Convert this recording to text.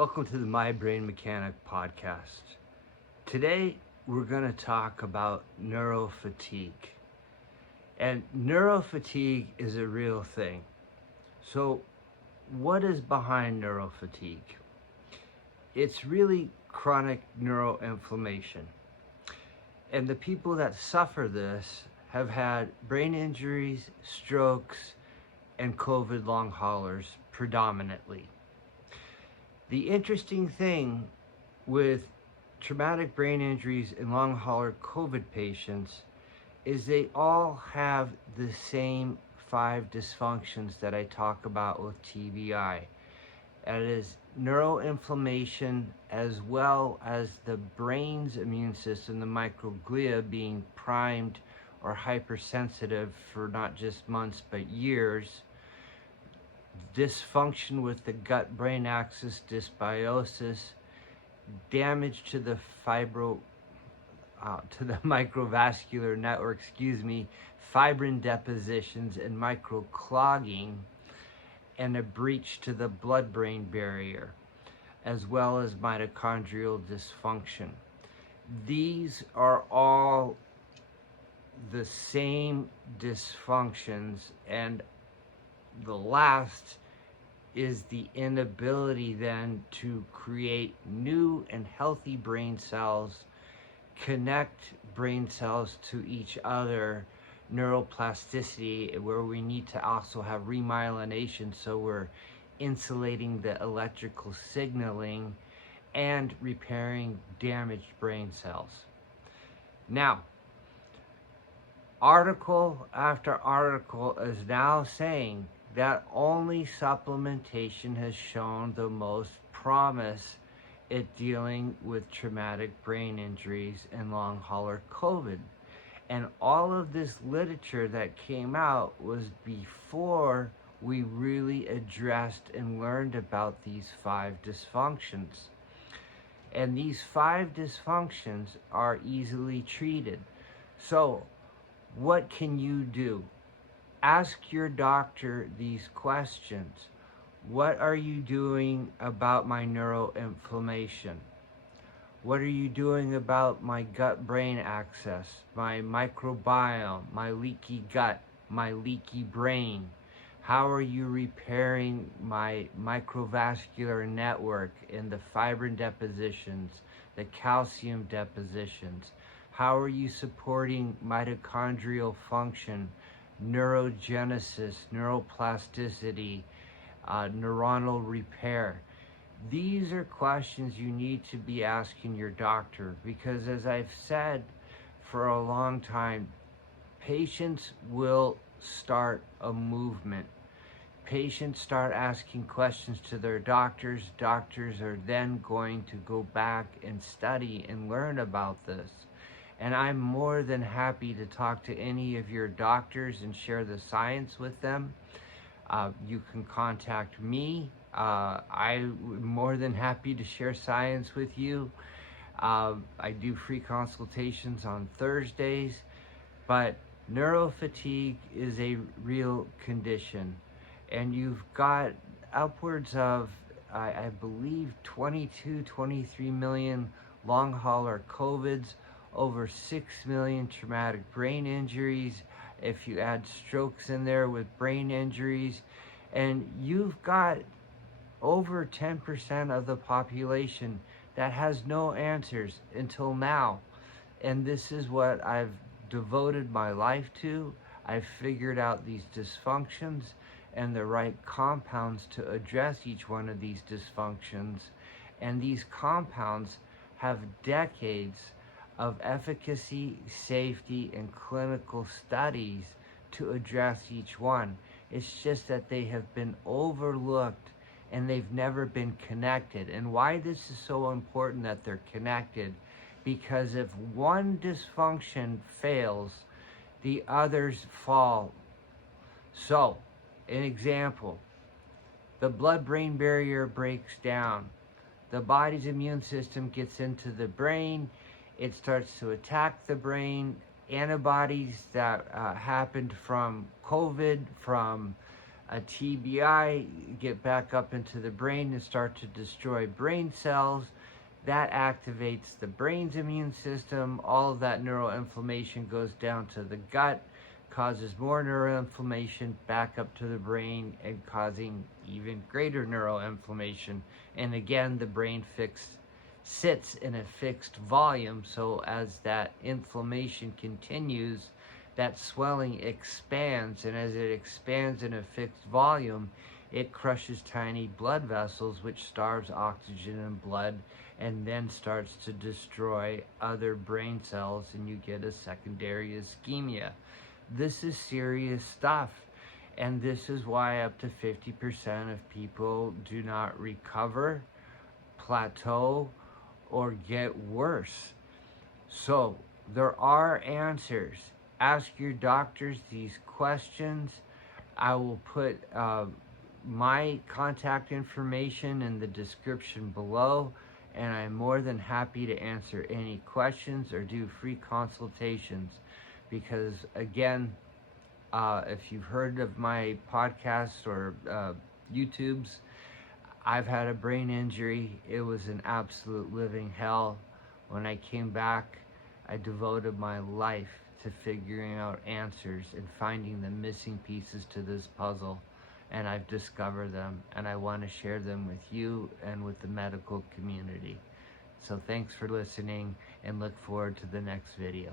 Welcome to the My Brain Mechanic podcast. Today we're going to talk about neurofatigue. And neurofatigue is a real thing. So what is behind neurofatigue? It's really chronic neuroinflammation. And the people that suffer this have had brain injuries, strokes, and COVID long haulers predominantly. The interesting thing with traumatic brain injuries and long hauler COVID patients is they all have the same 5 dysfunctions that I talk about with TBI. That is neuroinflammation, as well as the brain's immune system, the microglia, being primed or hypersensitive for not just months but years. Dysfunction with the gut-brain axis, dysbiosis, damage to the microvascular network, fibrin depositions and microclogging, and a breach to the blood-brain barrier, as well as mitochondrial dysfunction. These are all the same dysfunctions, and the last is the inability then to create new and healthy brain cells, connect brain cells to each other, neuroplasticity, where we need to also have remyelination, so we're insulating the electrical signaling and repairing damaged brain cells. Now, article after article is now saying that only supplementation has shown the most promise at dealing with traumatic brain injuries and long hauler COVID. And all of this literature that came out was before we really addressed and learned about these 5 dysfunctions. And these 5 dysfunctions are easily treated. So what can you do? Ask your doctor these questions. What are you doing about my neuroinflammation? What are you doing about my gut-brain axis, my microbiome, my leaky gut, my leaky brain? How are you repairing my microvascular network and the fibrin depositions, the calcium depositions? How are you supporting mitochondrial function, neurogenesis, neuroplasticity, neuronal repair? These are questions you need to be asking your doctor, because as I've said for a long time, patients will start a movement. Patients start asking questions to their doctors. Doctors are then going to go back and study and learn about this. And I'm more than happy to talk to any of your doctors and share the science with them. You can contact me. I'm more than happy to share science with you. I do free consultations on Thursdays, but neurofatigue is a real condition. And you've got upwards of, I believe, 22, 23 million long hauler COVIDs, over 6 million traumatic brain injuries, if you add strokes in there with brain injuries, and you've got over 10% of the population that has no answers until now. And this is what I've devoted my life to. I've figured out these dysfunctions and the right compounds to address each one of these dysfunctions. And these compounds have decades of efficacy, safety, and clinical studies to address each one. It's just that they have been overlooked and they've never been connected. And why this is so important that they're connected, because if one dysfunction fails, the others fall. So, an example, the blood-brain barrier breaks down. The body's immune system gets into the brain. It starts to attack the brain. Antibodies that happened from COVID, from A TBI get back up into the brain and start to destroy brain cells. That activates the brain's immune system. All of that neuroinflammation goes down to the gut, causes more neuroinflammation back up to the brain and causing even greater neuroinflammation. And again, the brain sits in a fixed volume, so as that inflammation continues, that swelling expands, and as it expands in a fixed volume, it crushes tiny blood vessels, which starves oxygen in blood, and then starts to destroy other brain cells, and you get a secondary ischemia. This is serious stuff, and this is why up to 50% of people do not recover, plateau, or get worse. So there are answers. Ask your doctors these questions. I will put my contact information in the description below, and I'm more than happy to answer any questions or do free consultations, because again, if you've heard of my podcasts or YouTubes, I've had a brain injury. It was an absolute living hell. When I came back, I devoted my life to figuring out answers and finding the missing pieces to this puzzle. And I've discovered them, and I want to share them with you and with the medical community. So thanks for listening, and look forward to the next video.